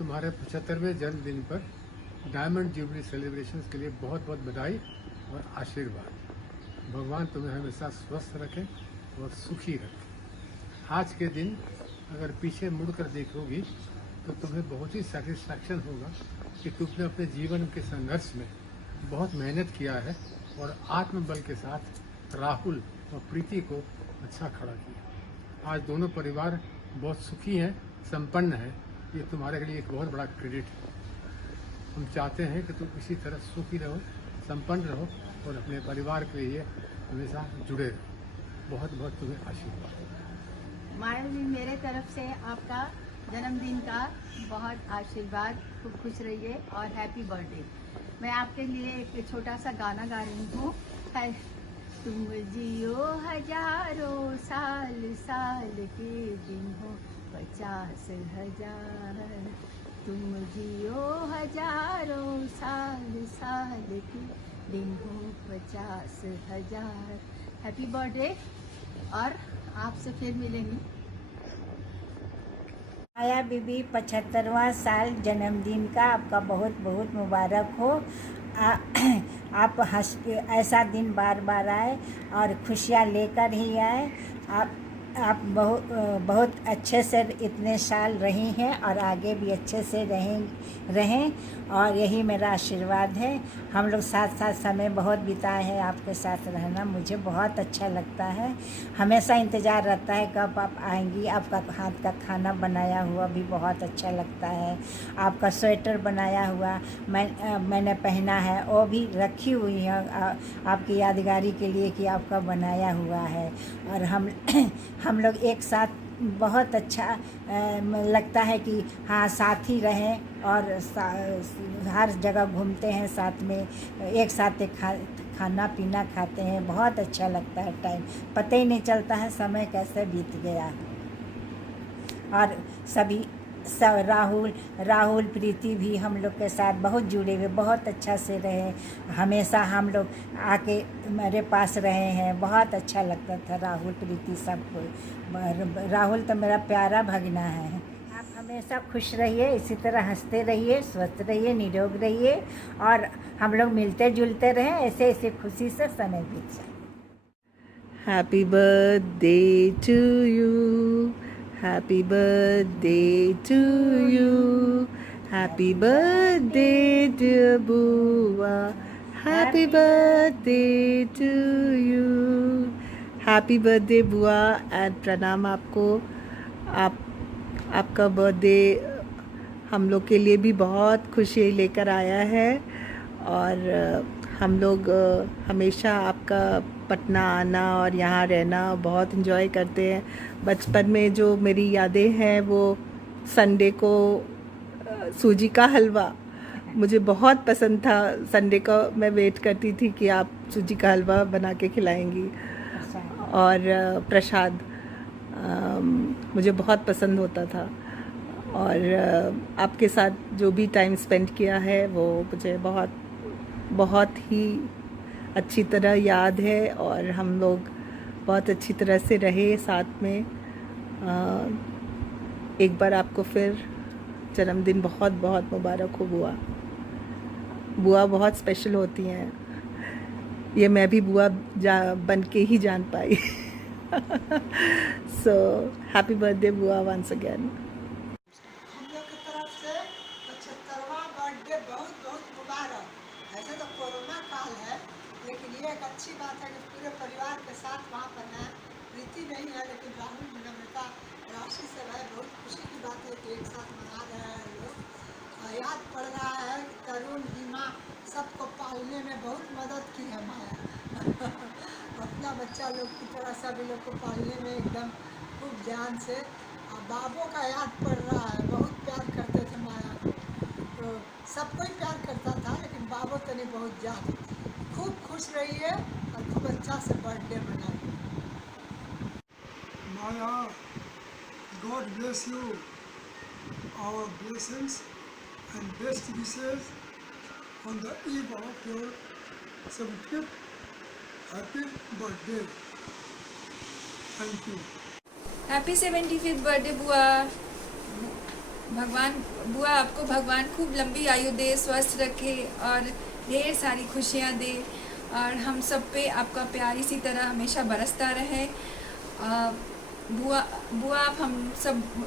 तुम्हारे 75वें जन्मदिन पर डायमंड जुबली सेलिब्रेशंस के लिए बहुत बहुत बधाई और आशीर्वाद। भगवान तुम्हें हमेशा स्वस्थ रखे और सुखी रखे। आज के दिन अगर पीछे मुड़कर देखोगी तो तुम्हें बहुत ही सेटिस्फैक्शन होगा कि तुमने अपने जीवन के संघर्ष में बहुत मेहनत किया है और आत्मबल के साथ राहुल और प्रीति को अच्छा खड़ा किया। आज दोनों परिवार बहुत सुखी हैं, संपन्न है। ये तुम्हारे लिए एक बहुत बड़ा क्रेडिट है। हम चाहते हैं कि तुम इसी तरह सुखी रहो, संपन्न रहो और अपने परिवार के लिए हमेशा जुड़े रहो। बहुत बहुत तुम्हें आशीर्वाद। माया जी, मेरे तरफ से आपका जन्मदिन का बहुत आशीर्वाद। खूब खुश रहिए और हैप्पी बर्थडे। मैं आपके लिए एक छोटा सा गाना गा रही हूँ। तुम जियो हजारों साल, साल के दिन हो 50,000। तुम जियो हजारों साल, साल के दिन हो 50,000। हैप्पी बर्थडे और आपसे फिर मिलेंगे। माया बीबी 75वां साल जन्मदिन का आपका बहुत बहुत मुबारक हो। आप हंस ऐसा दिन बार बार आए और खुशियाँ लेकर ही आए। आप बहुत अच्छे से इतने साल रही हैं और आगे भी अच्छे से रहें और यही मेरा आशीर्वाद है। हम लोग साथ साथ समय बहुत बिताए हैं, आपके साथ रहना मुझे बहुत अच्छा लगता है। हमेशा इंतज़ार रहता है कब आप आएंगी। आपका हाथ का खाना बनाया हुआ भी बहुत अच्छा लगता है। आपका स्वेटर बनाया हुआ मैंने पहना है, वो भी रखी हुई है आपकी यादगारी के लिए कि आपका बनाया हुआ है। और हम लोग एक साथ बहुत अच्छा लगता है कि हाँ साथ ही रहें और हर जगह घूमते हैं साथ में, एक साथ खाना पीना खाते हैं। बहुत अच्छा लगता है, टाइम पता ही नहीं चलता है समय कैसे बीत गया। और सभी राहुल प्रीति भी हम लोग के साथ बहुत जुड़े हुए, बहुत अच्छा से रहे। हमेशा हम लोग आके मेरे पास रहे हैं, बहुत अच्छा लगता था राहुल प्रीति सबको। राहुल तो मेरा प्यारा भगना है। आप हमेशा खुश रहिए, इसी तरह हंसते रहिए, स्वस्थ रहिए, निरोग रहिए और हम लोग मिलते जुलते रहें, ऐसे ऐसे खुशी से समय बीत जाए। Happy birthday to you. Happy birthday to you. Happy birthday dear Bua. Happy birthday to you. Happy birthday Bua and प्रणाम आपको। आपका बर्थडे हम लोग के लिए भी बहुत खुशी लेकर आया है और हम लोग हमेशा आपका पटना आना और यहाँ रहना बहुत इन्जॉय करते हैं। बचपन में जो मेरी यादें हैं वो संडे को सूजी का हलवा मुझे बहुत पसंद था। संडे को मैं वेट करती थी कि आप सूजी का हलवा बना के खिलाएंगी और प्रसाद मुझे बहुत पसंद होता था। और आपके साथ जो भी टाइम स्पेंड किया है वो मुझे बहुत ही अच्छी तरह याद है और हम लोग बहुत अच्छी तरह से रहे साथ में। एक बार आपको फिर जन्मदिन बहुत बहुत मुबारक हो बुआ। बुआ बहुत स्पेशल होती हैं, ये मैं भी बुआ बन के ही जान पाई। सो हैप्पी बर्थडे बुआ वंस अगेन। हम लोग की तरफ से 75वां बर्थडे बहुत बहुत मुबारक। ऐसे तो कोरोना काल है, लेकिन ये एक अच्छी बात है कि पूरे परिवार के साथ वहाँ पर है। प्रीति नहीं है लेकिन राहुल नम्रता राशि से रहे। बहुत खुशी की बात है कि एक साथ मना रहे हैं लोग। याद पड़ रहा है कि तरुण बीमा सबको पालने में बहुत मदद की है माया। अपना बच्चा लोग की तरह सभी लोग को पालने में एकदम खूब ध्यान से। बाबों का याद पड़ रहा है, बहुत प्यार करते थे माया को। तो सबको ही प्यार करता था लेकिन बाबो तो नहीं, बहुत ज़्यादा। खूब खुश रहिए और खूब अच्छा से birthday मनाइए। Maya, God bless you. Our blessings and best wishes on the eve of your 75th happy birthday. Thank you. Happy 75th birthday बुआ। बुआ आपको भगवान खूब लंबी आयु दे, स्वस्थ रखे और ढेर सारी खुशियाँ दे और हम सब पे आपका प्यार इसी तरह हमेशा बरसता रहे। बुआ आप हम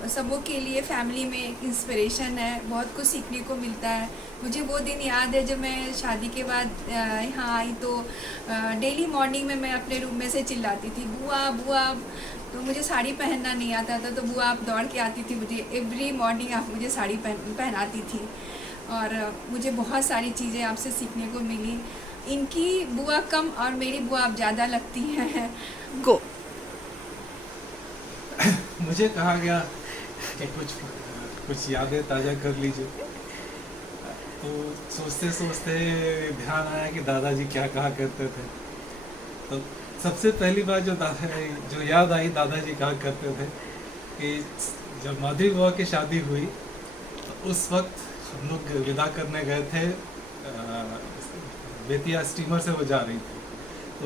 सबों के लिए फैमिली में एक इंस्पिरेशन है, बहुत कुछ सीखने को मिलता है। मुझे वो दिन याद है जब मैं शादी के बाद यहाँ आई तो डेली मॉर्निंग में मैं अपने रूम में से चिल्लाती थी बुआ बुआ। तो मुझे साड़ी पहनना नहीं आता था तो बुआ आप दौड़ के आती थी, मुझे एवरी मॉर्निंग आप मुझे साड़ी पहनाती थी और मुझे बहुत सारी चीज़ें आपसे सीखने को मिली। इनकी बुआ कम और मेरी बुआ आप ज़्यादा लगती हैं। गो मुझे कहा गया कि कुछ यादें ताज़ा कर लीजिए, तो सोचते सोचते ध्यान आया कि दादाजी क्या कहा करते थे। तो सबसे पहली बात जो याद आई, दादाजी कहा करते थे कि जब माधवी बुआ की शादी हुई तो उस वक्त हम लोग विदा करने गए थे, बेतिया स्टीमर से वो जा रही थी तो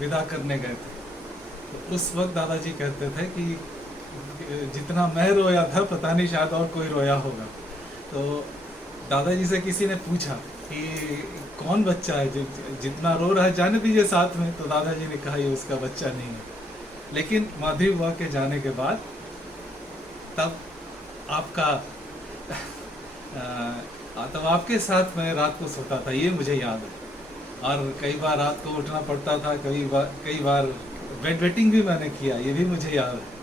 विदा करने गए थे। तो उस वक्त दादाजी कहते थे कि जितना मैं रोया था पता नहीं शायद और कोई रोया होगा। तो दादाजी से किसी ने पूछा कि कौन बच्चा है जो जितना रो रहा है, जाने दीजिए साथ में। तो दादाजी ने कहा ये उसका बच्चा नहीं है। लेकिन माधवी बुआ के जाने के बाद तब आपका तब आपके साथ मैं रात को सोता था, ये मुझे याद है। और कई बार रात को उठना पड़ता था, कई बार बेड वेटिंग भी मैंने किया, ये भी मुझे याद है।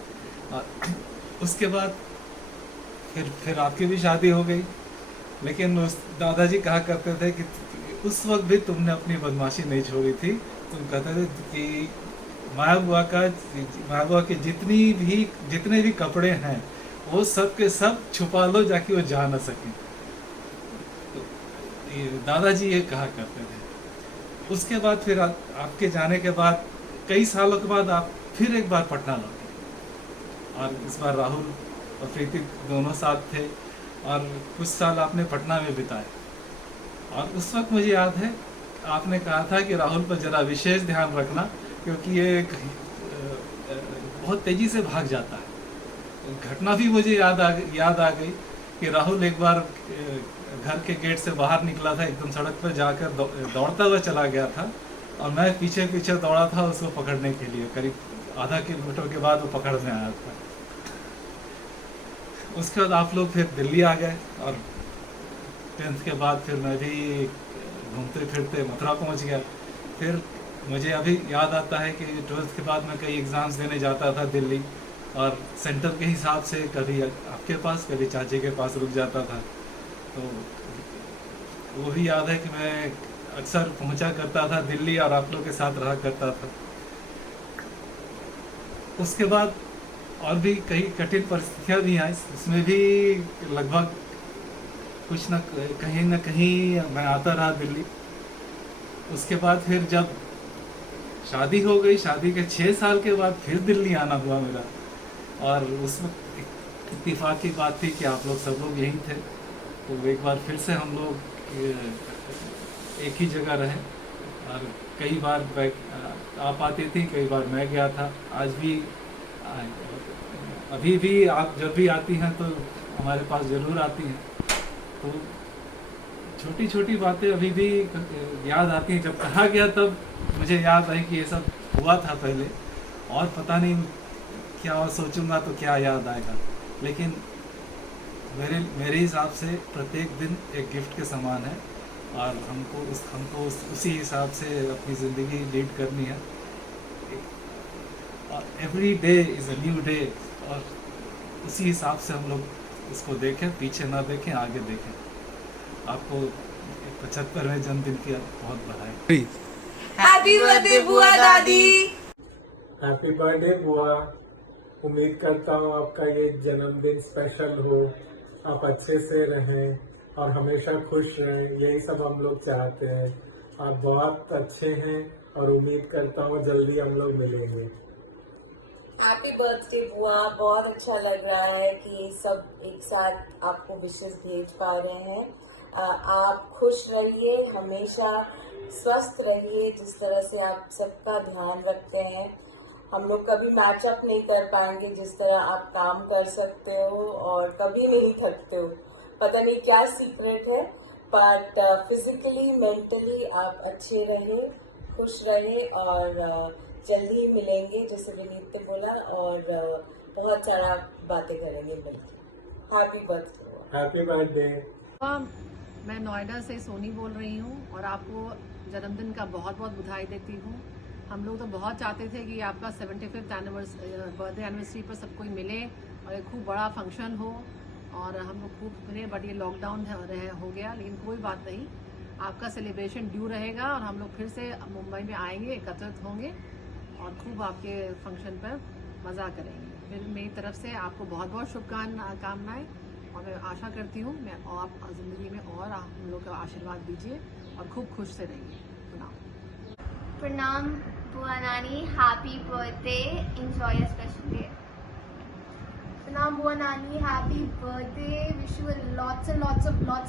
और उसके बाद फिर आपकी भी शादी हो गई। लेकिन उस दादाजी कहा करते थे कि उस वक्त भी तुमने अपनी बदमाशी नहीं छोड़ी थी। तुम कहते थे कि माया बुआ के जितने भी कपड़े हैं वो सब के सब छुपा लो जाके वो जा न सके। तो दादाजी ये कहा करते थे। उसके बाद फिर आपके जाने के बाद कई सालों के बाद आप फिर एक बार पटना लौटे और इस बार राहुल और प्रीति दोनों साथ थे और कुछ साल आपने पटना में बिताए। और उस वक्त मुझे याद है आपने कहा था कि राहुल पर ज़रा विशेष ध्यान रखना क्योंकि ये बहुत तेज़ी से भाग जाता है। घटना भी मुझे याद आ गई कि राहुल एक बार घर के गेट से बाहर निकला था, एकदम सड़क पर जाकर दौड़ता हुआ चला गया था और मैं पीछे पीछे दौड़ा था उसको पकड़ने के लिए। करीब आधा किलोमीटर के बाद वो पकड़ में आया था। उसके बाद आप लोग फिर दिल्ली आ गए और 10th के बाद फिर मैं भी घूमते फिरते मथुरा पहुंच गया। फिर मुझे अभी याद आता है कि 12th के बाद मैं कई एग्ज़ाम्स देने जाता था दिल्ली और सेंटर के हिसाब से कभी आपके पास कभी चाची के पास रुक जाता था। तो वो भी याद है कि मैं अक्सर पहुंचा करता था दिल्ली और आप लोग के साथ रहा करता था। उसके बाद और भी कई कठिन परिस्थितियाँ भी आई, इसमें भी लगभग कुछ न कहीं मैं आता रहा दिल्ली। उसके बाद फिर जब शादी हो गई, शादी के 6 साल के बाद फिर दिल्ली आना हुआ मेरा। और उस वक्त इत्तेफाक की बात थी कि आप लोग सब लोग यहीं थे, तो एक बार फिर से हम लोग एक ही जगह रहे और कई बार आप आती थी, कई बार मैं गया था। आज भी अभी भी आप जब भी आती हैं तो हमारे पास ज़रूर आती हैं। तो छोटी छोटी बातें अभी भी याद आती हैं। जब कहा गया तब मुझे याद आई कि ये सब हुआ था पहले और पता नहीं क्या और सोचूंगा तो क्या याद आएगा। लेकिन मेरे हिसाब से प्रत्येक दिन एक गिफ्ट के समान है और हमको उसी हिसाब से अपनी ज़िंदगी लीड करनी है। Every day is a new day और उसी हिसाब से हम लोग इसको देखें, पीछे ना देखें, आगे देखें। आपको 75वें जन्मदिन की बहुत बधाई। हैप्पी बर्थडे बुआ दादी। हैप्पी बर्थडे बुआ। उम्मीद करता हूँ आपका ये जन्मदिन स्पेशल हो, आप अच्छे से रहें और हमेशा खुश रहें, यही सब हम लोग चाहते हैं। आप बहुत अच्छे हैं और उम्मीद करता हूँ जल्दी हम लोग मिलेंगे। हैप्पी बर्थडे बुआ। बहुत अच्छा लग रहा है कि सब एक साथ आपको विशेष भेज पा रहे हैं। आप खुश रहिए, हमेशा स्वस्थ रहिए जिस तरह से आप सबका ध्यान रखते हैं। हम लोग कभी मैचअप नहीं कर पाएंगे जिस तरह आप काम कर सकते हो और कभी नहीं थकते हो। पता नहीं क्या सीक्रेट है, बट फिजिकली मेंटली आप अच्छे रहे, खुश रहे और जल्दी ही मिलेंगे जैसे विनीत ने बोला, और बहुत सारा बातें करेंगे मिलकर। Happy birthday. Happy birthday. मैं नोएडा से सोनी बोल रही हूँ और आपको जन्मदिन का बहुत बहुत बधाई देती हूँ। हम लोग तो बहुत चाहते थे कि आपका 75th बर्थडे एनिवर्सरी पर सब कोई मिले और एक खूब बड़ा फंक्शन हो और हम लोग खूब मिले, बट ये लॉकडाउन हो गया, लेकिन कोई बात नहीं, आपका सेलिब्रेशन ड्यू रहेगा और हम लोग फिर से मुंबई में आएंगे, एकत्रित होंगे और खूब आपके फंक्शन पर मज़ा करेंगे। फिर मेरी तरफ से आपको बहुत बहुत शुभकामनाएं और मैं आशा करती हूँ आप ज़िंदगी में और हम लोग का आशीर्वाद दीजिए और खूब खुश से रहिए। Pranam Bua Nani, happy birthday, enjoy your special day. Pranam Bua Nani, happy birthday, wish you lots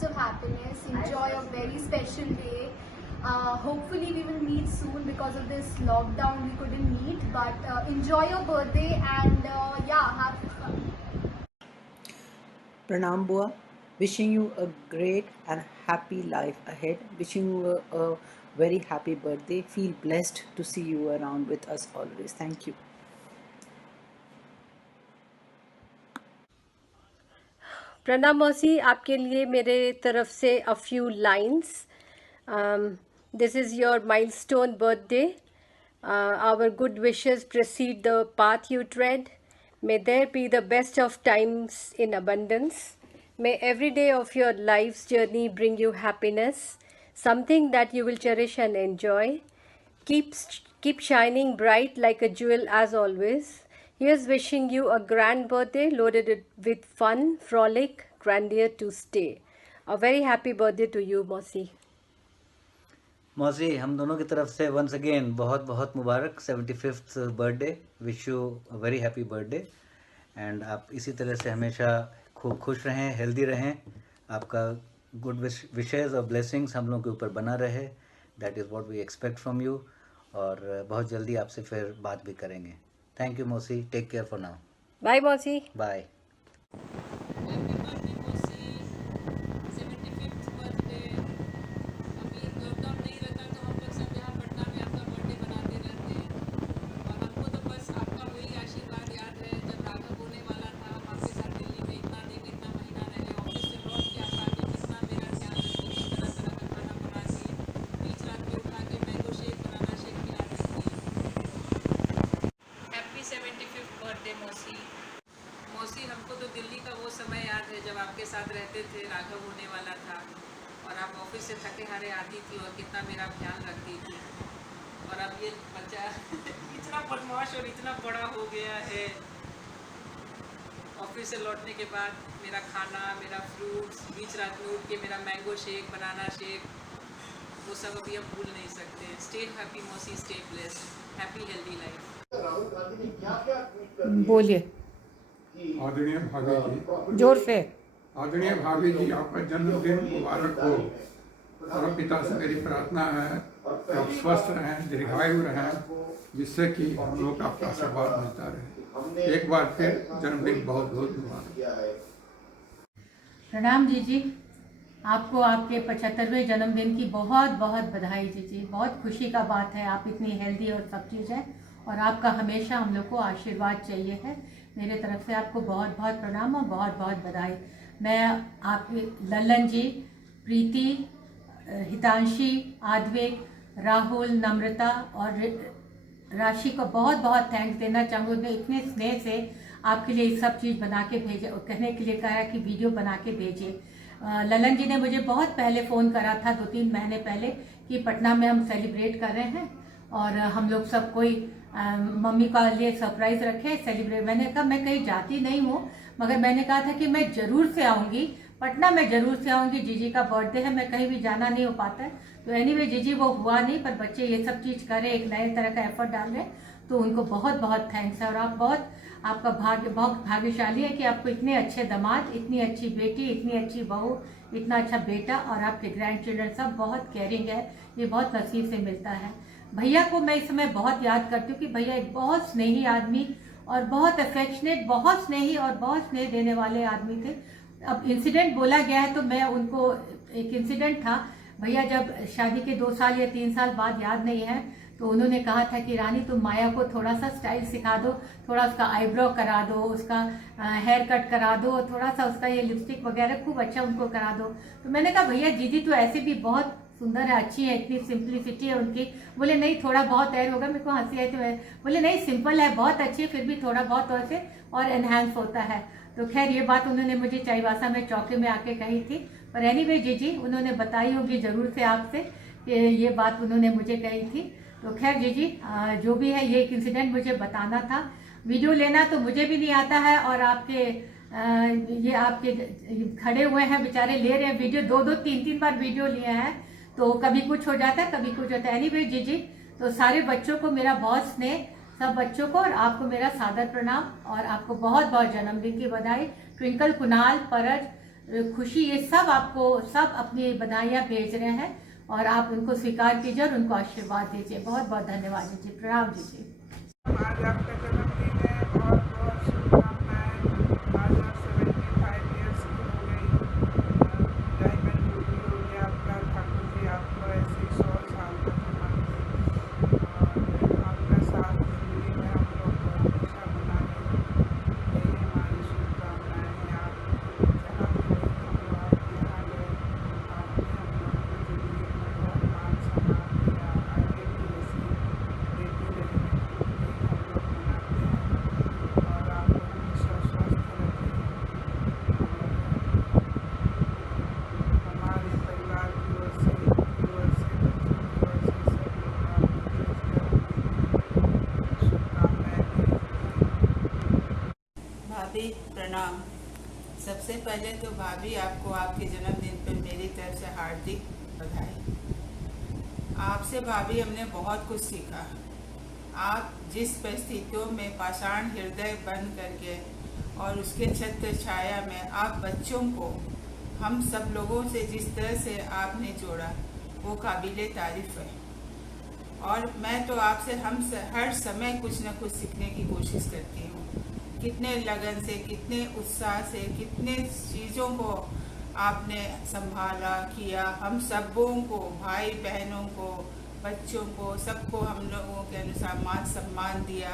of happiness, enjoy your very special day. Hopefully we will meet soon, because of this lockdown we couldn't meet, but enjoy your birthday and yeah, have fun. Pranam Bua, wishing you a great and happy life ahead, wishing you a very happy birthday. Feel blessed to see you around with us always. Thank you. प्रणम मौसी, आपके लिए मेरे तरफ से a few lines. This is your milestone birthday. Our good wishes precede the path you tread. May there be the best of times in abundance. May every day of your life's journey bring you happiness, something that you will cherish and enjoy. Keep shining bright like a jewel as always. Here's wishing you a grand birthday loaded with fun, frolic, grandeur to stay. A very happy birthday to you, Mausi. मौसी, हम दोनों की तरफ से once again बहुत बहुत मुबारक 75th birthday. Wish you a very happy birthday and आप इसी तरह से हमेशा खूब खुश रहें, हेल्दी रहें। आपका गुड विशेज़ और ब्लेसिंग्स हम लोगों के ऊपर बना रहे। That is what we expect from you और बहुत जल्दी आपसे फिर बात भी करेंगे। थैंक यू मौसी, take care for now. Bye मौसी। बाय। मौसी, हमको तो दिल्ली का वो समय याद है जब आपके साथ रहते थे, राघव होने वाला था और आप ऑफिस से थके हारे आती थी और कितना मेरा ख्याल रखती थी। और अब ये बच्चा इतना बदमाश और इतना बड़ा हो गया है। ऑफिस से लौटने के बाद मेरा खाना, मेरा फ्रूट्स, बीच रात में उठ के मेरा मैंगो शेक, बनाना शेक, वो सब अभी हम भूल नहीं सकते। स्टे हैप्पी मौसी, stay blessed, happy healthy life. बोलिए। आदरणीय भाभी जी, जोर से। आदरणीय भाभी जी, आपका जन्मदिन मुबारक हो। परमपिता से मेरी प्रार्थना है कि आप स्वस्थ रहें, दीर्घायु रहें, जिससे कि हम लोग का आपका आशीर्वाद मिलता रहे। एक बार फिर जन्मदिन बहुत बहुत मुबारक। प्रणाम जीजी, आपको आपके 75वें जन्मदिन की बहुत बहुत बधाई जीजी। बहुत खुशी का बात है, आप इतनी हेल्दी और सब चीज़ है और आपका हमेशा हम लोग को आशीर्वाद चाहिए है। मेरे तरफ से आपको बहुत बहुत प्रणाम और बहुत बहुत बधाई। मैं आपके लल्लन जी, प्रीति, हितांशी, आद्विक, राहुल, नम्रता और राशि को बहुत बहुत थैंक्स देना चाहूँगी। मैं इतने स्नेह से आपके लिए सब चीज़ बना के भेजे और कहने के लिए कहा कि वीडियो बना के भेजिए। ललन जी ने मुझे बहुत पहले फ़ोन करा था, 2-3 महीने पहले, कि पटना में हम सेलिब्रेट कर रहे हैं और हम लोग सब कोई मम्मी का लिए सरप्राइज़ रखे सेलिब्रेट। मैंने कहा मैं कहीं जाती नहीं हूँ, मगर मैंने कहा था कि मैं ज़रूर से आऊँगी, पटना में ज़रूर से आऊँगी। जीजी का बर्थडे है, मैं कहीं भी जाना नहीं हो पाता है। तो एनीवे जीजी वो हुआ नहीं, पर बच्चे ये सब चीज़ करें, एक नए तरह का एफर्ट डाल रहे हैं, तो उनको बहुत बहुत थैंक्स है। और आप आपका बहुत भाग्यशाली है कि आपको इतने अच्छे दामाद, इतनी अच्छी बेटी, इतनी अच्छी बहू, इतना अच्छा बेटा और आपके ग्रैंड चिल्ड्रन सब बहुत केयरिंग है। ये बहुत नसीब से मिलता है। भैया को मैं इस समय बहुत याद करती हूँ कि भैया एक बहुत स्नेही आदमी और बहुत अफेक्शनेट, बहुत स्नेही और बहुत स्नेह देने वाले आदमी थे। अब इंसिडेंट बोला गया है तो मैं उनको, एक इंसिडेंट था, भैया जब शादी के 2 साल या 3 साल बाद, याद नहीं है, तो उन्होंने कहा था कि रानी तुम माया को थोड़ा सा स्टाइल सिखा दो, थोड़ा उसका आईब्रो करा दो, उसका हेयर कट करा दो, थोड़ा सा उसका ये लिपस्टिक वगैरह खूब अच्छा उनको करा दो। तो मैंने कहा भैया जीजी तो ऐसे भी बहुत सुंदर है, अच्छी है, इतनी सिंपलिसिटी है उनकी। बोले नहीं थोड़ा बहुत ऐड होगा। मेरे को हंसी आई तो बोले नहीं सिंपल है, बहुत अच्छी है, फिर भी थोड़ा बहुत वैसे और एनहांस होता है। तो खैर ये बात उन्होंने मुझे चाईबासा में चौके में आके कही थी। पर एनीवे जीजी उन्होंने बताई होगी ज़रूर से आपसे कि ये बात उन्होंने मुझे कही थी। तो खैर जीजी जो भी है, ये एक इंसिडेंट मुझे बताना था। वीडियो लेना तो मुझे भी नहीं आता है, और आपके ये आपके खड़े हुए हैं बेचारे, ले रहे हैं वीडियो, 2-2 3-3 बार वीडियो लिए हैं, तो कभी कुछ हो जाता है, कभी कुछ होता है। एनीवे जीजी, तो सारे बच्चों को मेरा बहुत स्नेह, सब बच्चों को, और आपको मेरा सादर प्रणाम, और आपको बहुत बहुत जन्मदिन की बधाई। ट्विंकल, कुणाल, परज, खुशी, ये सब आपको सब अपनी बधाइयाँ भेज रहे हैं, और आप उनको स्वीकार कीजिए और उनको आशीर्वाद दीजिए। बहुत बहुत धन्यवाद जीजी, प्रणाम जीजी। आज आपका जन्मदिन है, बहुत बहुत शुभकामनाएं। आज आप 75 ईयर्स की हो गई, डायमंड जुबली हो गया आपका। ठाकुर जी आपको ऐसे ही 100 साल तक कमाएंगे, और आपका साथ जिंदगी में हम लोग हमेशा बना रहे, यही हमारी शुभकामनाएं हैं। आप जहाँ भी रहे, हम लोग आपके यहाँ गए, आपने हम लोग को जिंदगी में बहुत मान सम्मान दिया, आगे भी ऐसी देती रहेंगे, यही हम लोग मनाते हैं। और आप हमेशा स्वस्थ रखें, हमारे परिवार की ओर से, बच्चों की ओर से, सब लोग आपको जन्मदिन की शुभकामनाएं भेजते हैं। भाभी प्रणाम। सबसे पहले तो भाभी आपको आपके जन्मदिन पर मेरी तरफ से हार्दिक बधाई। आपसे भाभी हमने बहुत कुछ सीखा। आप जिस परिस्थितियों में पाषाण हृदय बन करके और उसके छत्र छाया में आप बच्चों को, हम सब लोगों से जिस तरह से आपने जोड़ा, वो काबिले तारीफ है। और मैं तो आपसे हर समय कुछ न कुछ सीखने की कोशिश करती हूँ। कितने लगन से, कितने उत्साह से, कितने चीज़ों को आपने संभाला किया, हम सबों को, भाई बहनों को, बच्चों को, सबको हम लोगों के अनुसार मान सम्मान दिया,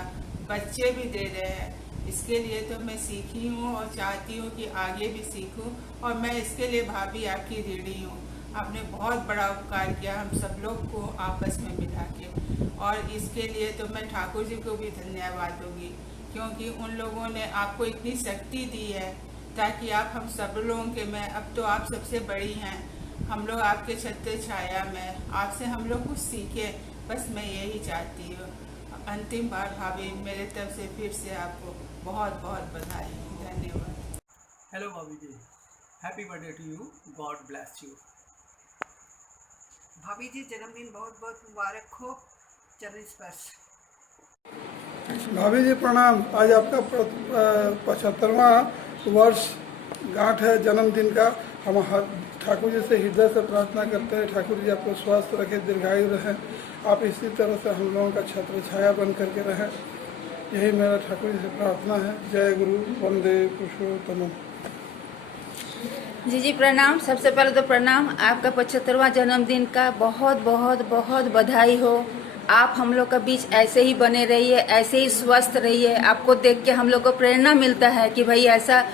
बच्चे भी दे रहे हैं। इसके लिए तो मैं सीखी हूँ और चाहती हूँ कि आगे भी सीखूँ, और मैं इसके लिए भाभी आपकी ऋणी हूँ। आपने बहुत बड़ा उपकार किया हम सब लोग को आपस में मिला के, और इसके लिए तो मैं ठाकुर जी को भी धन्यवाद दूँगी, क्योंकि उन लोगों ने आपको इतनी शक्ति दी है ताकि आप हम सब लोगों के, मैं अब तो आप सबसे बड़ी हैं, हम लोग आपके छत्र छाया में आपसे हम लोग कुछ सीखे, बस मैं यही चाहती हूँ। अंतिम बार भाभी मेरे तरफ से फिर से आपको बहुत बहुत बधाई, धन्यवाद। हेलो भाभी जी, happy birthday to you, God bless you. भाभी जी जन्मदिन बहुत बहुत मुबारक हो, चरण स्पर्श। भाभी जी प्रणाम। आज आपका 75वां वर्ष गांठ है जन्मदिन का। हम ठाकुर जी से हृदय से प्रार्थना करते हैं, ठाकुर जी आपको स्वस्थ रखें, दीर्घायु रहें, आप इसी तरह से हम लोगों का छत्र छाया बन करके रहें, यही मेरा ठाकुर जी से प्रार्थना है। जय गुरु, वंदे पुरुषोत्तम। जी प्रणाम। सबसे पहले तो प्रणाम, आपका 75वां जन्मदिन का बहुत बहुत बहुत बधाई हो। आप हम लोग के बीच ऐसे ही बने रहिए, ऐसे ही स्वस्थ रहिए। आपको देख के हम लोग को प्रेरणा मिलता है कि भाई ऐसा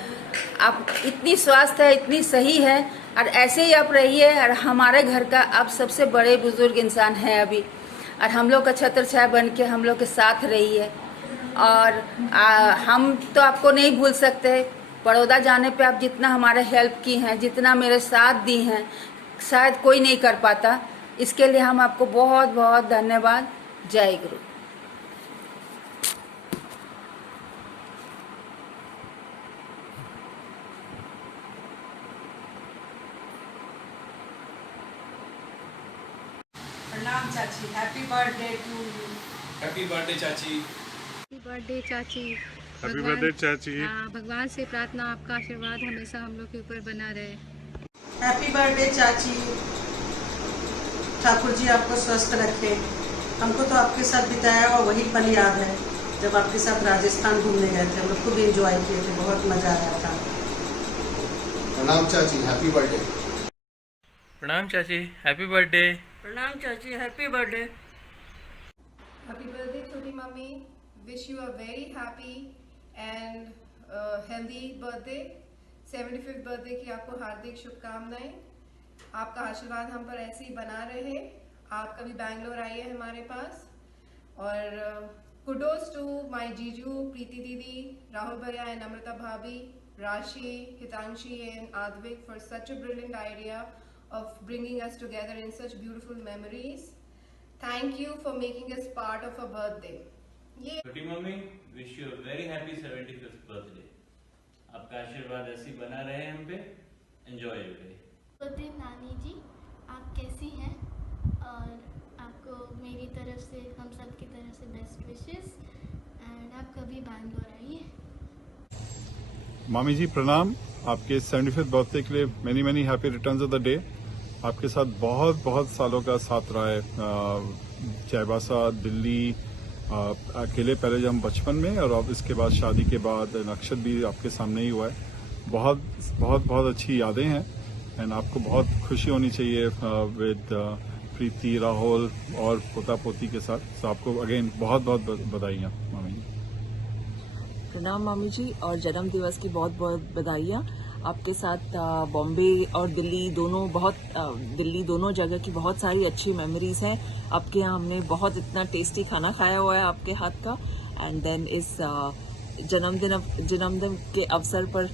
आप इतनी स्वास्थ्य है, इतनी सही है, और ऐसे ही आप रहिए। और हमारे घर का आप सबसे बड़े बुजुर्ग इंसान हैं अभी, और हम लोग का छत्र छाया बन के हम लोग के साथ रहिए। और हम तो आपको नहीं भूल सकते। बड़ौदा जाने पे आप जितना हमारे हेल्प की हैं, जितना मेरे साथ दी हैं, शायद कोई नहीं कर पाता। इसके लिए हम आपको बहुत बहुत धन्यवाद। जय गुरु। प्रणाम चाची, happy birthday to you. Happy birthday चाची। हैप्पी बर्थडे चाची। हैप्पी बर्थडे चाची। भगवान से प्रार्थना आपका आशीर्वाद हमेशा हम लोग के ऊपर बना रहे। हैप्पी बर्थडे चाची, ठाकुर जी आपको स्वस्थ रखे, हमको तो आपके साथ बिताया हुआ वही पल याद है जब आपके साथ राजस्थान घूमने गए थे। हम लोग खूब एंजॉय किए थे, बहुत मज़ा आया था। प्रणाम चाची, हैप्पी बर्थडे। प्रणाम चाची, हैप्पी बर्थडे। प्रणाम चाची, हैप्पी बर्थडे। Happy birthday, छोटी mummy. Wish you a very happy and healthy birthday. 75th birthday की आपको हार्दिक शुभकामनाएं। आपका आशीर्वाद हम पर ऐसे ही बना रहे। आप कभी बैंगलोर आइए हमारे पास। और कुडोस टू माय जीजू प्रीति दीदी, राहुल भैया एंड अमृता भाभी, Rashi, Hitanshi and Advik for such a brilliant idea of bringing us together in such beautiful memories. Thank you for making us part of a birthday. छोटी mummy, wish you a very happy 75th birthday. आपका आशीर्वाद ऐसे ही बना रहे हम पे। Enjoy your day. Birthday नानी जी, आप कैसी हैं? और आपको मेरी तरफ से, हम सब की तरफ से बेस्ट विशेस एंड आप कभी बैंगलोर आइए। मामी जी प्रणाम। आपके 75th बर्थडे के लिए many many happy returns of the day. आपके साथ बहुत बहुत सालों का साथ रहा है, चाईबासा, दिल्ली, अकेले पहले जब हम बचपन में, और अब इसके बाद शादी के बाद नक्शत भी आपके सामने ही हुआ है। बहुत बहुत बहुत अच्छी यादें हैं एंड आपको बहुत खुशी होनी चाहिए विद प्रीति, राहुल और पोता पोती के साथ। तो आपको अगेन बहुत बहुत बधाइयाँ मामी जी। प्रणाम मामी जी, और जन्म दिवस की बहुत बहुत बधाइयाँ। आपके साथ बॉम्बे और दिल्ली दोनों जगह की बहुत सारी अच्छी मेमोरीज हैं। आपके यहाँ हमने बहुत इतना टेस्टी खाना खाया हुआ है आपके हाथ का। एंड देन इस जन्मदिन के अवसर पर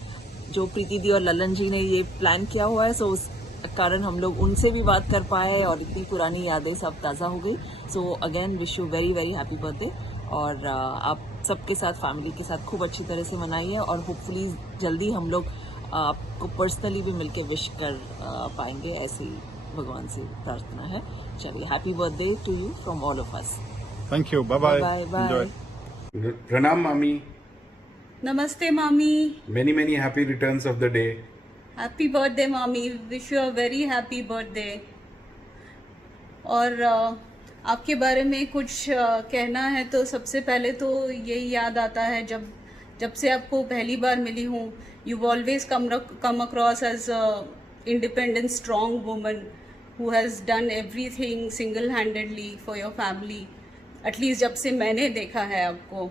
जो प्रीति दी और ललन जी ने ये प्लान किया हुआ है, सो उस कारण हम लोग उनसे भी बात कर पाए और इतनी पुरानी यादें सब ताज़ा हो गई। So again wish you very very happy birthday, और आप सबके साथ, फैमिली के साथ खूब अच्छी तरह से मनाइए, और होपफुली जल्दी हम लोग आपको पर्सनली भी मिलके विश कर पाएंगे, ऐसी भगवान से प्रार्थना है। चलिए, happy birthday to you from all of us. Thank you, bye bye bye. प्रणाम मामी। नमस्ते मामी। Many many happy returns of the day. Happy birthday मामी, wish you a very happy birthday. और आपके बारे में कुछ कहना है तो सबसे पहले तो यही याद आता है जब से आपको पहली बार मिली हूँ, you've always come across as a independent, strong woman who has done everything single-handedly for your family. At least जब से मैंने देखा है आपको,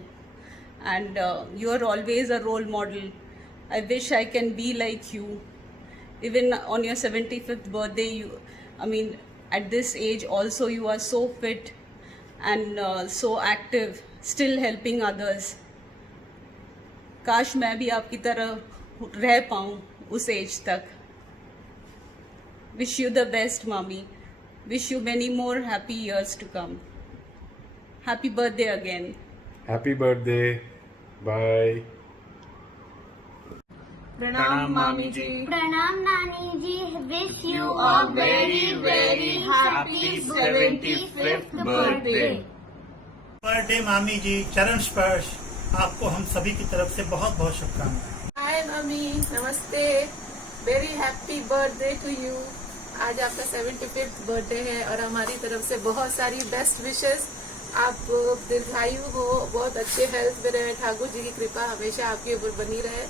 and you are always a role model. I wish I can be like you. Even on your 75th birthday, at this age also you are so fit and so active, still helping others. काश मैं भी आपकी तरह रह पाऊँ उस age तक। Wish you the best मामी, wish you many more happy years to come. Happy birthday again. Happy birthday, bye. प्रणाम मामी जी। प्रणाम नानी जी, wish you a very very happy 75th birthday. Birthday मामी जी, चरण स्पर्श आपको हम सभी की तरफ से बहुत बहुत शुभकामनाएं। हाय मम्मी, नमस्ते, very happy birthday to you. आज आपका 75th बर्थडे है और हमारी तरफ से बहुत सारी बेस्ट विशेस। आप दीर्घायु हो, बहुत अच्छे हेल्थ में रहे, ठाकुर जी की कृपा हमेशा आपके ऊपर बनी रहे।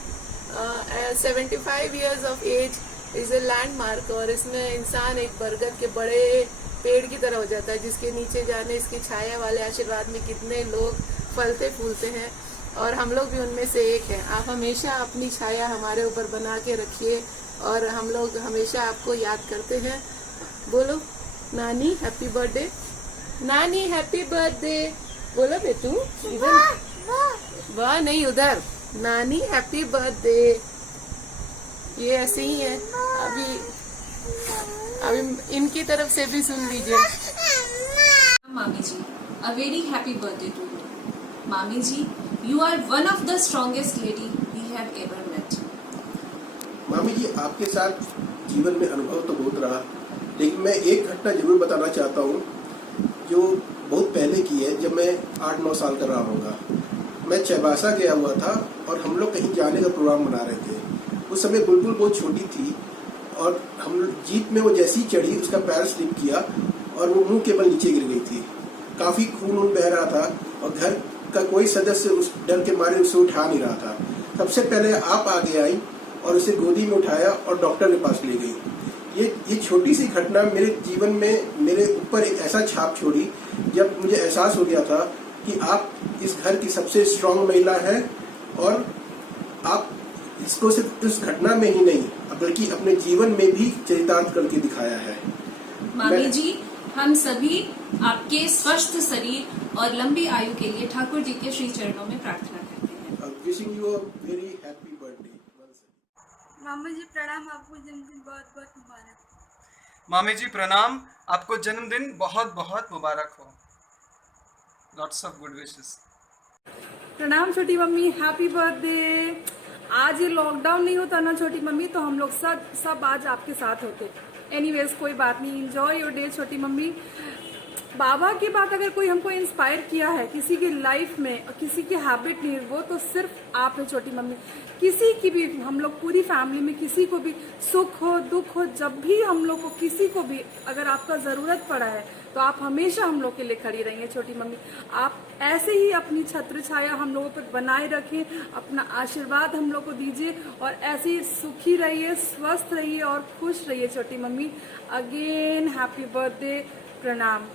75 years of age is a landmark, और इसमें इंसान एक बरगद के बड़े पेड़ की तरह हो जाता है, जिसके नीचे जाने इसकी छाया वाले आशीर्वाद में कितने लोग फलते फूलते हैं, और हम लोग भी उनमें से एक हैं। आप हमेशा अपनी छाया हमारे ऊपर बना के रखिए, और हम लोग हमेशा आपको याद करते हैं। बोलो नानी हैप्पी बर्थडे, नानी हैप्पी बर्थडे बोलो बेटू। इधर वाह, नहीं उधर, नानी हैप्पी बर्थडे। ये ऐसे ही है। अभी इनकी तरफ से भी सुन लीजिए। मामी जी, a very happy birthday to you. Mami ji, you are one of the strongest lady we have ever met. मामी जी, आपके साथ जीवन में अनुभव तो बहुत रहा, लेकिन मैं एक घटना जरूर बताना चाहता हूँ जो बहुत पहले की है, जब मैं 8-9 साल का रहा होगा। मैं चाईबासा गया हुआ था और हम लोग कहीं जाने का प्रोग्राम बना रहे थे। उस समय बुलबुल बहुत छोटी थी और हम जीप में वो जैसी चढ़ी, उसका पैर स्लिप किया और वो मुंह के बल नीचे गिर गई थी। काफी खून उन बह रहा था और घर का कोई सदस्य उस डर के मारे उसे उठा नहीं रहा था। सबसे पहले आप आगे आई और उसे गोदी में उठाया और डॉक्टर के पास ले गई। ये छोटी सी घटना मेरे जीवन में मेरे ऊपर एक ऐसा छाप छोड़ी जब मुझे एहसास हो गया था कि आप इस घर की सबसे स्ट्रांग महिला है और आप इसको सिर्फ इस घटना में ही नहीं बल्कि अपने जीवन में भी चरितार्थ करके दिखाया है। मामी जी, हम सभी आपके स्वस्थ शरीर और लंबी आयु के लिए ठाकुर जी के श्री चरणों में प्रार्थना करते हैं। Wishing you a very happy birthday. मामा जी प्रणाम, आपको जन्मदिन बहुत बहुत मुबारक। मामी जी प्रणाम, आपको जन्मदिन बहुत बहुत मुबारक हो। Lots of good wishes. प्रणाम छोटी मम्मी, हैप्पी बर्थडे। आज ये लॉकडाउन नहीं होता ना छोटी मम्मी, तो हम लोग सब आज आपके साथ होते। एनीवेज कोई बात नहीं, एंजॉय योर डे छोटी मम्मी। बाबा की बात अगर कोई हमको इंस्पायर किया है किसी की लाइफ में और किसी की हैबिट नहीं, वो तो सिर्फ आप है छोटी मम्मी। किसी की भी, हम लोग पूरी फैमिली में किसी को भी सुख हो दुख हो, जब भी हम लोग को किसी को भी अगर आपका ज़रूरत पड़ा है तो आप हमेशा हम लोग के लिए खड़ी रहिए छोटी मम्मी। आप ऐसे ही अपनी छत्र छाया हम लोगों पर बनाए रखें, अपना आशीर्वाद हम लोग को दीजिए और ऐसे ही सुखी रहिए, स्वस्थ रहिए और खुश रहिए छोटी मम्मी। अगेन हैप्पी बर्थडे, प्रणाम।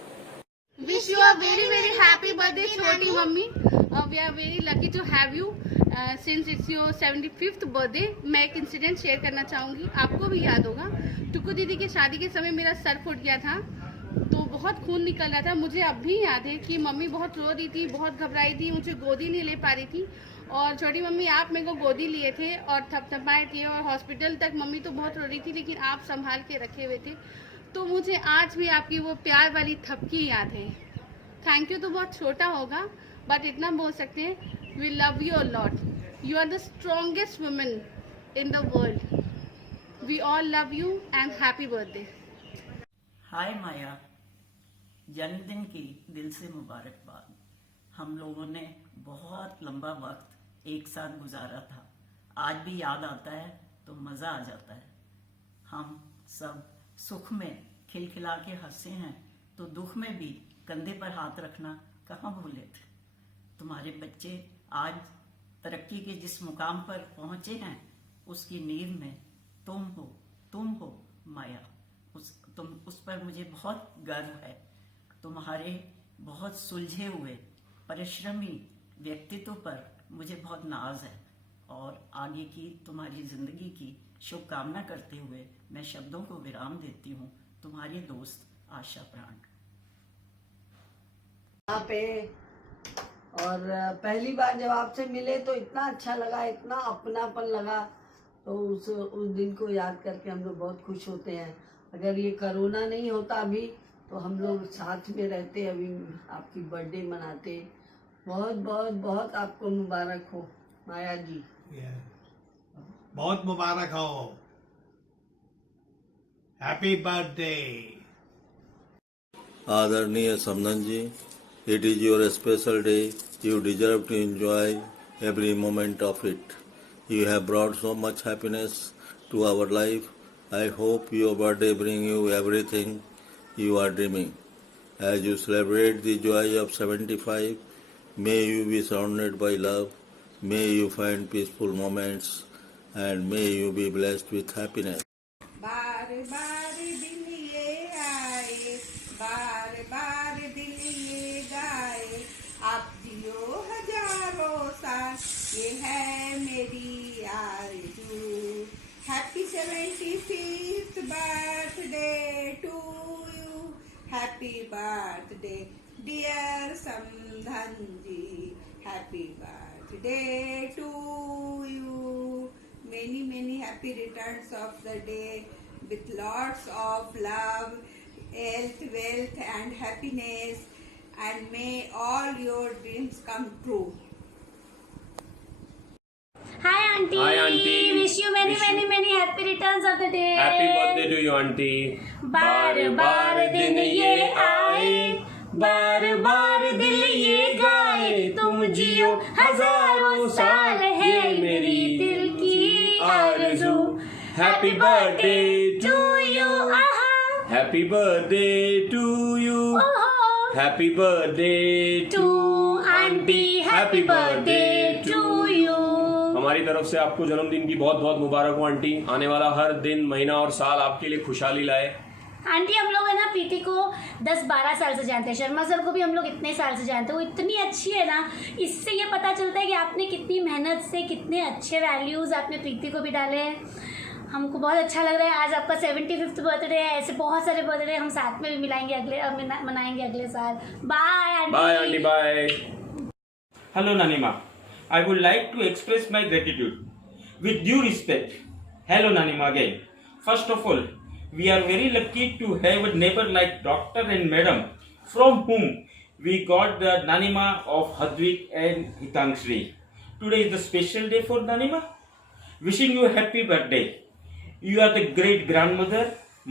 Wish you a very very happy birthday छोटी mummy. We are very lucky to have you since it's your 75th birthday। मैं एक इंसिडेंट शेयर करना चाहूँगी, आपको भी याद होगा। टुकू दीदी के शादी के समय मेरा सर फूट गया था, तो बहुत खून निकल रहा था। मुझे अब भी याद है कि मम्मी बहुत रो रही थी, बहुत घबराई थी, मुझे गोदी नहीं ले पा रही थी। और छोटी मम्मी आप मेरे को गोदी लिए थे और थपथपाए थे और हॉस्पिटल तक मम्मी तो बहुत रो रही थी, लेकिन आप संभाल के रखे हुए थे। तो मुझे आज भी आपकी वो प्यार वाली थपकी याद है। थैंक यू तो बहुत छोटा होगा, बट इतना बोल सकते हैं, we love you a lot. You are the strongest women in the world. We all love you and happy birthday. Hi Maya, जन्मदिन की दिल से मुबारकबाद। हम लोगों ने बहुत लंबा वक्त एक साथ गुजारा था, आज भी याद आता है तो मज़ा आ जाता है। हम सब सुख में खिलखिला के हंसे हैं तो दुख में भी कंधे पर हाथ रखना कहाँ भूले थे। तुम्हारे बच्चे आज तरक्की के जिस मुकाम पर पहुंचे हैं उसकी नींव में तुम हो माया। उस पर मुझे बहुत गर्व है। तुम्हारे बहुत सुलझे हुए परिश्रमी व्यक्तित्व पर मुझे बहुत नाज है और आगे की तुम्हारी जिंदगी की शुभकामना करते हुए मैं शब्दों को विराम देती हूँ। तुम्हारी दोस्त आशा प्राण। यहाँ पे और पहली बार जब आपसे मिले तो इतना अच्छा लगा, इतना अपनापन लगा, तो उस दिन को याद करके हम लोग बहुत खुश होते हैं। अगर ये कोरोना नहीं होता अभी तो हम लोग साथ में रहते, अभी आपकी बर्थडे मनाते। बहुत बहुत बहुत आपको मुबारक हो माया जी। बहुत मुबारक हो, हैप्पी बर्थडे। आदरणीय समनन जी, it is your special day. You deserve to enjoy every moment of it. You have brought so much happiness to our life. I hope your birthday bring you everything you are dreaming. As you celebrate the joy of 75, may you be surrounded by love, may you find peaceful moments, and may you be blessed with happiness. बार बार दिन ये आए, बार बार दिन ये गाए, आप जियो हजारों साल, ये है मेरी आरज़ू। Happy 75th birthday to you. Happy birthday dear समधन जी। Happy birthday to you. Many many happy returns of the day with lots of love, health, wealth and happiness, and may all your dreams come true. Hi auntie. Hi auntie. Wish you many happy returns of the day. Happy birthday to you auntie. बार बार दिन ये आए, बार बार दिल ये गाए, तुम जियो हजारों साल, है मेरी दिल की आरज़ू। Happy birthday to you। Happy birthday to you. Happy birthday to auntie, happy birthday to you. हमारी तरफ से आपको जन्मदिन की बहुत बहुत मुबारक हो आंटी। आने वाला हर दिन, महीना और साल आपके लिए खुशहाली लाए। आंटी हम लोग है ना प्रीति को 10-12 साल से जानते हैं, शर्मा सर को भी हम लोग इतने साल से जानते हैं। वो इतनी अच्छी है ना, इससे ये पता चलता है कि आपने कितनी मेहनत से कितने अच्छे वैल्यूज़ आपने प्रीति को भी डाले हैं। हमको बहुत अच्छा लग रहा है। आज आपका 75th बर्थडे है। ऐसे बहुत सारे बर्थडे हम साथ में भी मनाएंगे अगले साल। Bye aunty. Bye aunty, bye. Hello Nanima, I would like to express my gratitude with due respect. Hello Nanima again. First of all, we are very lucky to have a neighbor like Doctor and Madam, from whom we got the Nanima of Hadvik and Hitangshri. Today is the special day for Nanima. Wishing you a happy birthday. You are the great grandmother,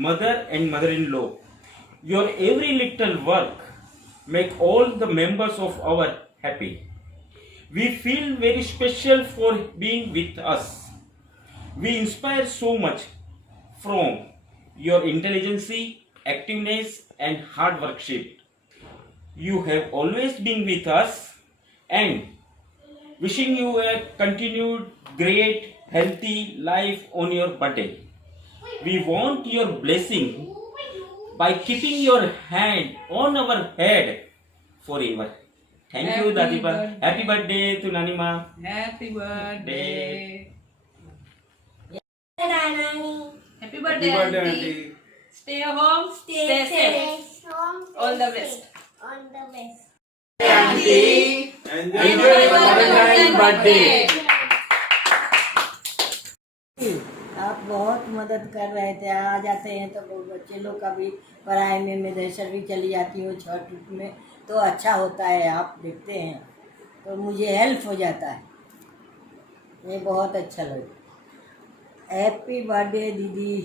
mother and mother-in-law. Your every little work make all the members of our happy. We feel very special for being with us. We inspire so much from your intelligence, activeness and hard workmanship. You have always been with us and wishing you a continued great healthy life on your birthday. We want your blessing by keeping your hand on our head forever. Thank you, Dadiba. Happy birthday to Nanima. Happy birthday. Happy birthday, auntie. Stay home. Stay safe. All the best. All the best. Auntie. Enjoy your Valentine's birthday. आप बहुत मदद कर रहे थे। आ जाते हैं तो बच्चे लोग का भी पढ़ाई में मैं नर्सरी भी चली जाती हूँ छठ में, तो अच्छा होता है। आप देखते हैं तो मुझे हेल्प हो जाता है, ये बहुत अच्छा लगा। हैप्पी बर्थडे दीदी,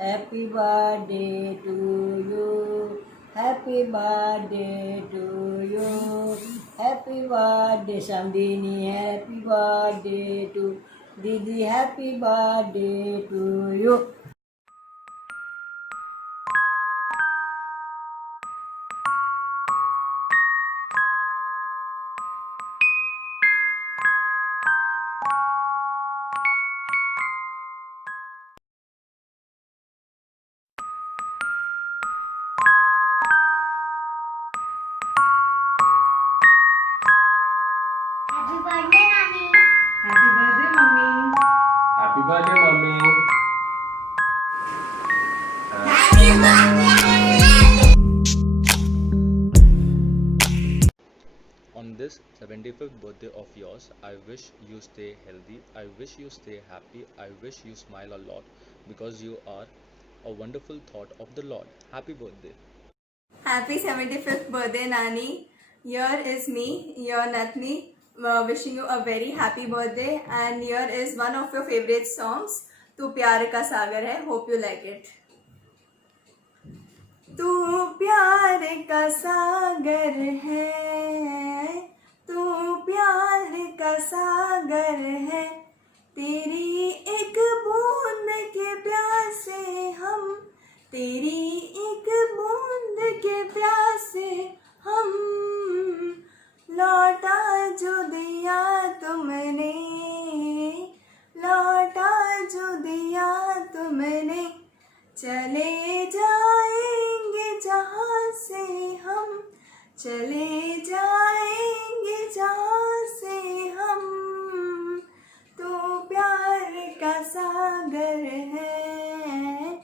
happy birthday to you, happy birthday to you, happy birthday समदीनी, हैप्पी बर्थडे टू दीदी, happy birthday to you. Happy birthday, Nani. Happy birthday, mummy. Happy birthday, mummy. On this 75th birthday of yours, I wish you stay healthy, I wish you stay happy, I wish you smile a lot because you are a wonderful thought of the Lord. Happy birthday. Happy 75th birthday, Nani. Here is me, your Natni, wishing you a very happy birthday, and here is one of your favorite songs, तू प्यार का सागर है. Hope you like it. तू प्यार का सागर है, तू प्यार का सागर है, तेरी एक बूंद के प्यासे हम, तेरी एक बूंद के प्यासे हम, लौटा जो दिया तुमने, लौटा जो दिया तुमने, चले जाएंगे जहाँ से हम, चले जाएंगे जहाँ से हम, तो प्यार का सागर है,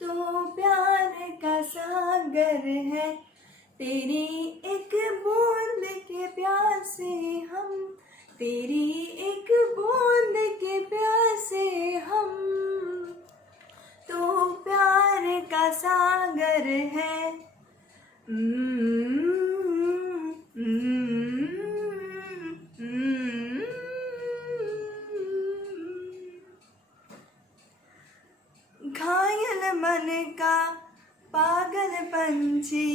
तो प्यार का सागर है, तेरी एक बूंद के प्यासे हम, तेरी एक बूंद के प्यासे हम, तो प्यार का सागर है। घायल मन का पागल पंछी,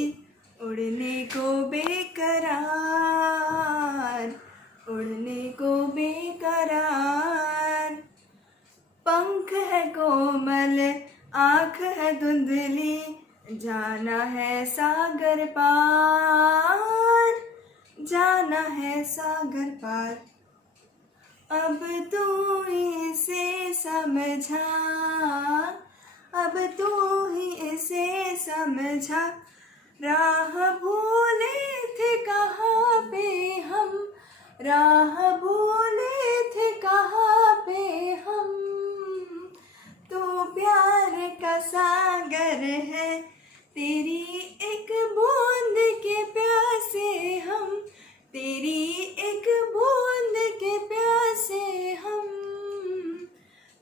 उड़ने को बेकरार, उड़ने को बेकरार, पंख है कोमल, आँख है धुंधली, जाना है सागर पार, जाना है सागर पार, अब तू ही इसे समझा, अब तू ही इसे समझा, राह भूले थे कहाँ पे हम, राह भूले थे कहाँ पे हम, तो प्यार का सागर है, तेरी एक बूंद के प्यासे हम, तेरी एक बूंद के प्यासे हम,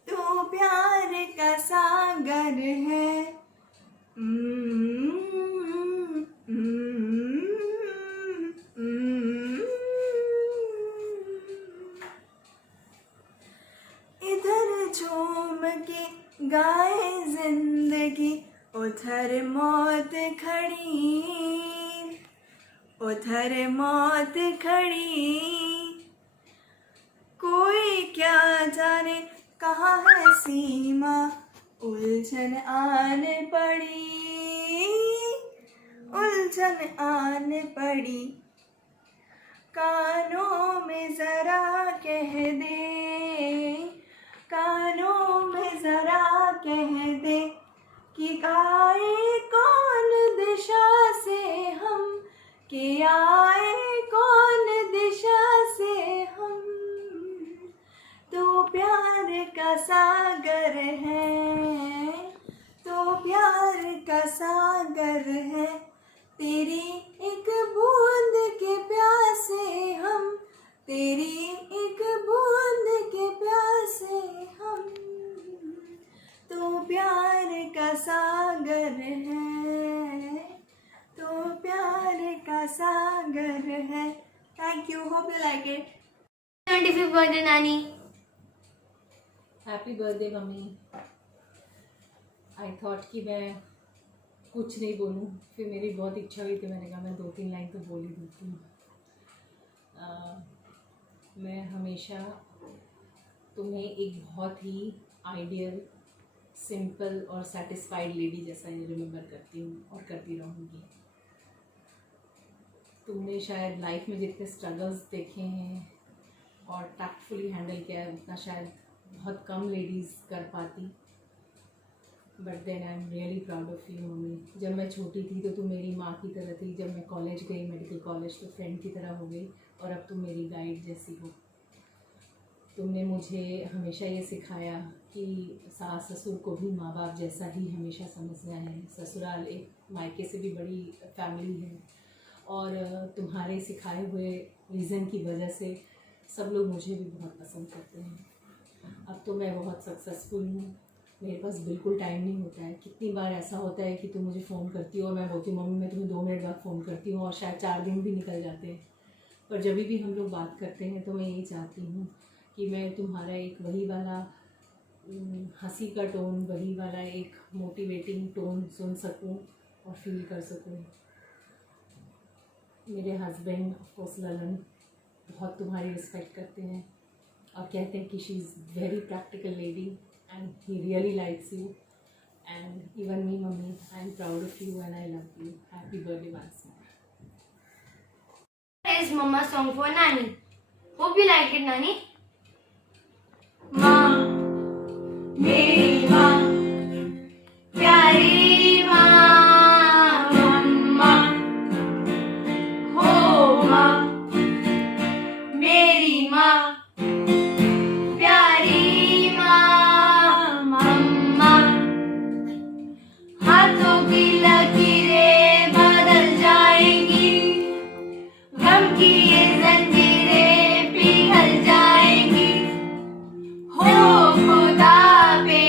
तो प्यार का सागर है। इधर झूम के गाए जिंदगी, उधर मौत खड़ी, उधर मौत खड़ी, कोई क्या जाने कहाँ है सीमा, उलझन आन पड़ी, उलझन आन पड़ी, कानों में जरा कह दे, कानों में जरा कह दे, कि आए कौन दिशा से हम, कि आए कौन दिशा से हम, तो प्यार का सागर है, तो प्यार का सागर है, तेरी एक बूंद के प्यासे हम, तेरी एक बूंद के प्यासे हम, तो प्यार का सागर है, तो प्यार का सागर है। Thank you, hope you like it. 25th birthday नानी। Happy birthday mummy. I thought कि मैं कुछ नहीं बोलूं, फिर मेरी बहुत इच्छा हुई थी, मैंने कहा मैं 2-3 लाइन तो बोल ही देती हूँ। मैं हमेशा तुम्हें एक बहुत ही आइडियल, सिंपल और सेटिस्फाइड लेडी जैसा ही रिमेम्बर करती हूँ और करती रहूँगी। तुमने शायद लाइफ में जितने स्ट्रगल्स देखे हैं और टैक्टफुली हैंडल किया है, उतना शायद बहुत कम लेडीज़ कर पाती। But then I am really proud of you mummy. जब मैं छोटी थी तो तुम मेरी माँ की तरह थी, जब मैं कॉलेज गई, मेडिकल कॉलेज, तो फ्रेंड की तरह हो गई, और अब तुम मेरी गाइड जैसी हो। तुमने मुझे हमेशा ये सिखाया कि सास ससुर को भी माँ बाप जैसा ही हमेशा समझना है। ससुराल एक मायके से भी बड़ी फैमिली है, और तुम्हारे सिखाए हुए रीज़न की वजह से सब लोग मुझे भी बहुत पसंद करते हैं। अब तो मैं बहुत सक्सेसफुल हूँ, मेरे पास बिल्कुल टाइम नहीं होता है। कितनी बार ऐसा होता है कि तुम मुझे फ़ोन करती हो और मैं बोलती हूँ मम्मी मैं तुम्हें 2 मिनट बाद फ़ोन करती हूँ, और शायद 4 दिन भी निकल जाते हैं। पर जब भी हम लोग बात करते हैं तो मैं यही चाहती हूँ कि मैं तुम्हारा एक वही वाला हंसी का टोन, वही वाला एक मोटिवेटिंग टोन सुन सकूं और फील कर सकूं। मेरे हस्बैंड ऑफकोर्स ललन बहुत तुम्हारी रिस्पेक्ट करते हैं और कहते हैं कि she is very practical lady and he really likes you, and even me mummy, I am proud of you and I love you. Happy birthday once more. Is Mama song for Nani. Hope you like it, Nani. माँ, मेरी माँ, प्यारी माँ, मम्मा, हो माँ, मेरी माँ, प्यारी माँ, मम्मा, हाथों की लकीरें बदल जाएंगी, गम की ये जंजीरें पिघल जाएंगी, हो खुदा पे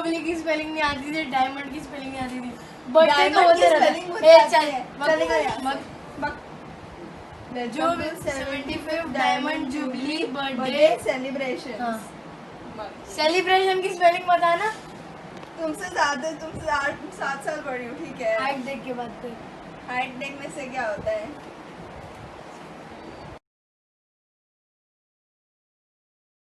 जुबली की स्पेलिंग नहीं आती थी, डायमंड की स्पेलिंग नहीं आती थी, बर्थडे तो होते रहता जो 75th diamond jubilee birthday celebration. Celebration की स्पेलिंग बताना। तुमसे 8-7 साल बड़ी हूँ, ठीक है। हाइट देख के बात कर। हाइट देखने से क्या होता है?